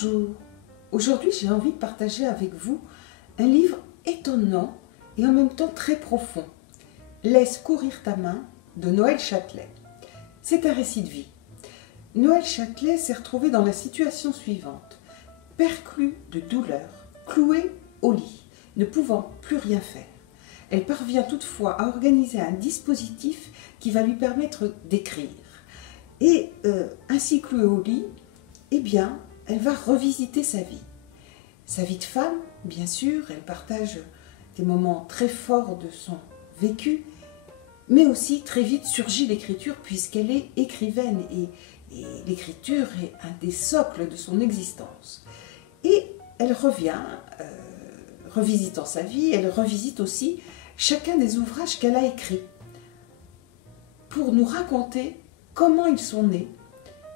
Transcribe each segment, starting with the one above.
Bonjour, aujourd'hui j'ai envie de partager avec vous un livre étonnant et en même temps très profond. Laisse courir ta main de Noël Châtelet. C'est un récit de vie. Noël Châtelet s'est retrouvée dans la situation suivante. Perclue de douleur, clouée au lit, ne pouvant plus rien faire. Elle parvient toutefois à organiser un dispositif qui va lui permettre d'écrire. Et ainsi clouée au lit, eh bien, elle va revisiter sa vie. Sa vie de femme, bien sûr, elle partage des moments très forts de son vécu, mais aussi très vite surgit l'écriture puisqu'elle est écrivaine et l'écriture est un des socles de son existence. Et elle revient, revisitant sa vie, elle revisite aussi chacun des ouvrages qu'elle a écrits pour nous raconter comment ils sont nés,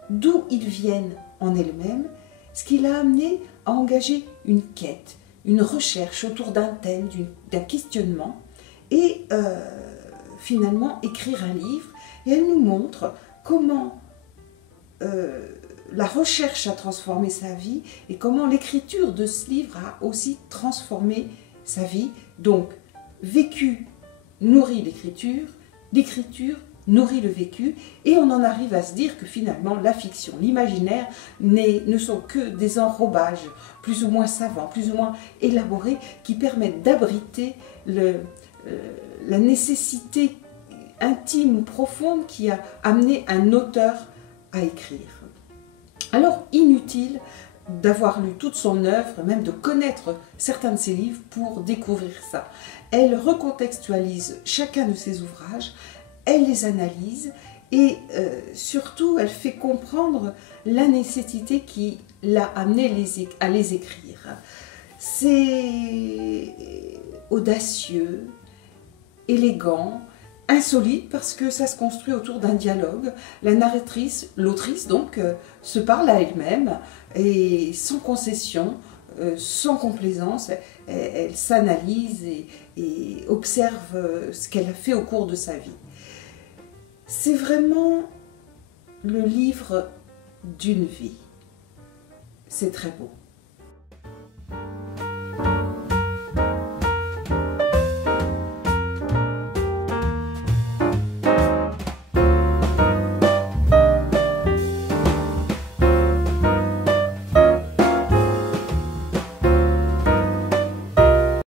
d'où ils viennent en elle-même, ce qui l'a amené à engager une quête, une recherche autour d'un thème, d'un questionnement, et finalement écrire un livre. Et elle nous montre comment la recherche a transformé sa vie et comment l'écriture de ce livre a aussi transformé sa vie. Donc, vécu nourrit l'écriture, l'écriture nourrit le vécu, et on en arrive à se dire que finalement la fiction, l'imaginaire ne sont que des enrobages plus ou moins savants, plus ou moins élaborés, qui permettent d'abriter la nécessité intime ou profonde qui a amené un auteur à écrire. Alors inutile d'avoir lu toute son œuvre, même de connaître certains de ses livres pour découvrir ça. Elle recontextualise chacun de ses ouvrages, elle les analyse et surtout elle fait comprendre la nécessité qui l'a amené à les écrire. C'est audacieux, élégant, insolite parce que ça se construit autour d'un dialogue. La narratrice, l'autrice donc, se parle à elle-même et sans concession, sans complaisance, elle s'analyse et observe ce qu'elle a fait au cours de sa vie. C'est vraiment le livre d'une vie. C'est très beau.